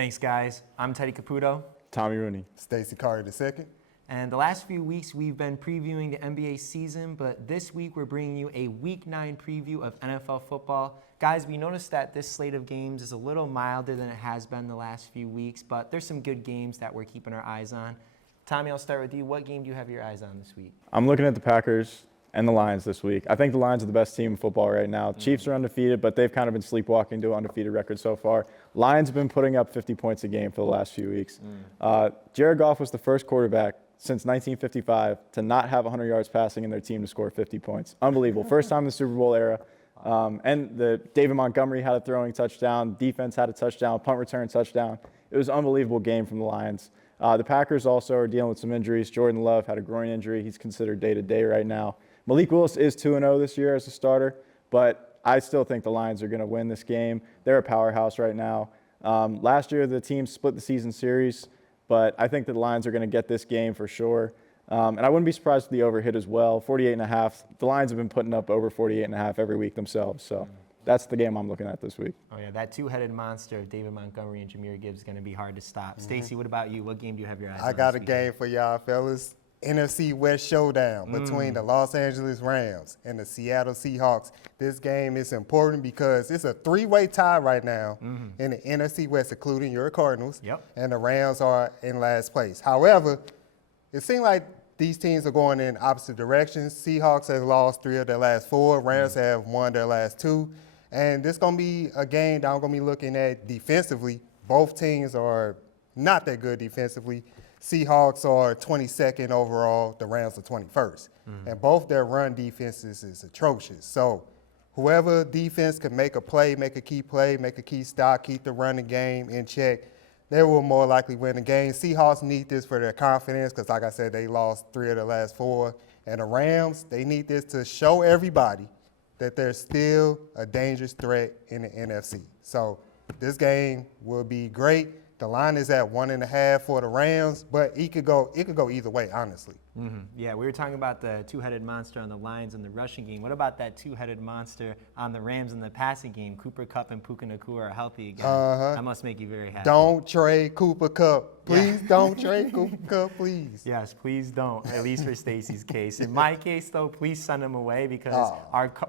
Thanks, guys. I'm Teddy Caputo. Tommy Rooney. Stacey II. And the last few weeks, we've been previewing the NBA season, but this week we're bringing you a Week 9 preview of NFL football. Guys, we noticed that this slate of games is a little milder than it has been the last few weeks, but there's some good games that we're keeping our eyes on. Tommy, I'll start with you. What game do you have your eyes on this week? I'm looking at the Packers and the Lions this week. I think the Lions are the best team in football right now. Chiefs are undefeated, but they've kind of been sleepwalking to an undefeated record so far. Lions have been putting up 50 points a game for the last few weeks. Jared Goff was the first quarterback since 1955 to not have 100 yards passing in their team to score 50 points. Unbelievable. First time in the Super Bowl era. And the David Montgomery had a throwing touchdown. Defense had a touchdown, punt return touchdown. It was an unbelievable game from the Lions. The Packers also are dealing with some injuries. Jordan Love had a groin injury. He's considered day-to-day right now. Malik Willis is 2-0 this year as a starter, but I still think the Lions are going to win this game. They're a powerhouse right now. Last year, the team split the season series, but I think that the Lions are going to get this game for sure. And I wouldn't be surprised if the over hit as well. 48.5. The Lions have been putting up over 48.5 every week themselves. So that's the game I'm looking at this week. Oh, yeah, that two-headed monster of David Montgomery and Jahmyr Gibbs is going to be hard to stop. Stacey, what about you? What game do you have your eyes on? I got a this game for y'all, fellas. NFC West showdown between the Los Angeles Rams and the Seattle Seahawks. This game is important because it's a three-way tie right now in the NFC West, including your Cardinals, and the Rams are in last place. However, it seems like these teams are going in opposite directions. Seahawks have lost 3 of their last 4. Rams have won their last 2. And this is going to be a game that I'm going to be looking at defensively. Both teams are not that good defensively. Seahawks are 22nd overall. The Rams are 21st. And both their run defenses is atrocious. So whoever defense can make a play, make a key play, make a key stop, keep the running game in check, they will more likely win the game. Seahawks need this for their confidence because, like I said, they lost 3 of the last 4. And the Rams, they need this to show everybody that they're still a dangerous threat in the NFC. So this game will be great. The line is at 1.5 for the Rams, but it could go either way, honestly. Yeah, we were talking about the two-headed monster on the Lions in the rushing game. What about that two-headed monster on the Rams in the passing game? Cooper Kupp and Puka Nacua are healthy again. That must make you very happy. Don't trade Cooper Kupp. Please don't trade Cooper Kupp, please. Yes, please don't, at least for Stacey's case. In my case, though, please send him away because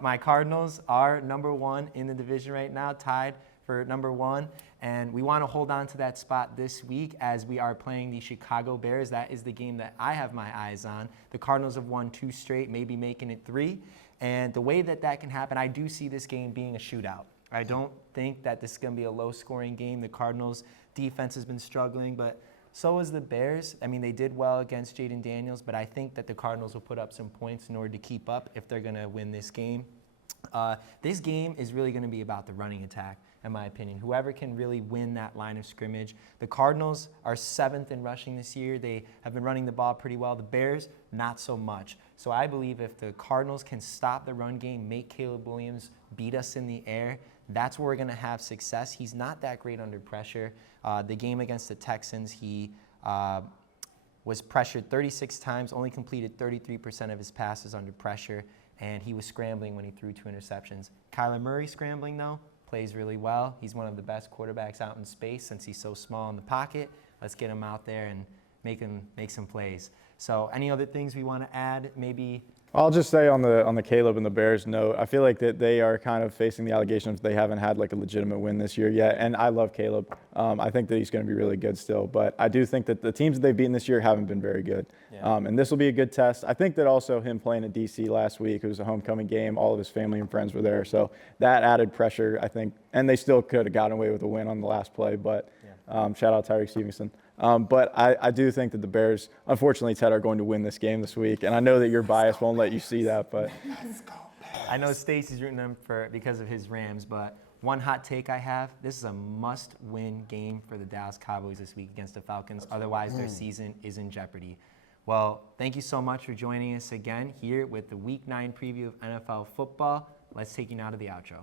my Cardinals are number 1 in the division right now, tied for number 1. And we want to hold on to that spot this week as we are playing the Chicago Bears. That is the game that I have my eyes on. The Cardinals have won 2 straight, maybe making it 3. And the way that can happen, I do see this game being a shootout. I don't think that this is going to be a low-scoring game. The Cardinals' defense has been struggling, but so is the Bears. I mean, they did well against Jaden Daniels, but I think that the Cardinals will put up some points in order to keep up if they're going to win this game. This game is really going to be about the running attack, in my opinion. Whoever can really win that line of scrimmage. The Cardinals are 7th in rushing this year. They have been running the ball pretty well. The Bears, not so much. So I believe if the Cardinals can stop the run game, make Caleb Williams beat us in the air, that's where we're going to have success. He's not that great under pressure. The game against the Texans, he was pressured 36 times, only completed 33% of his passes under pressure, and he was scrambling when he threw 2 interceptions. Kyler Murray scrambling, though, plays really well. He's one of the best quarterbacks out in space since he's so small in the pocket. Let's get him out there and make some plays. So any other things we want to add? Maybe I'll just say on the Caleb and the Bears note, I feel like that they are kind of facing the allegations they haven't had like a legitimate win this year yet. And I love Caleb. I think that he's going to be really good still. But I do think that the teams that they've beaten this year haven't been very good. And this will be a good test. I think that also him playing at DC last week, it was a homecoming game. All of his family and friends were there. So that added pressure, I think. And they still could have gotten away with a win on the last play. But shout out Tyreek Stevenson. But I do think that the Bears, unfortunately, Ted, are going to win this game this week. And I know that your bias won't let you see that, but I know Stacey's rooting them because of his Rams, but one hot take I have, this is a must-win game for the Dallas Cowboys this week against the Falcons. Otherwise, their season is in jeopardy. Well, thank you so much for joining us again here with the Week 9 preview of NFL football. Let's take you now to the outro.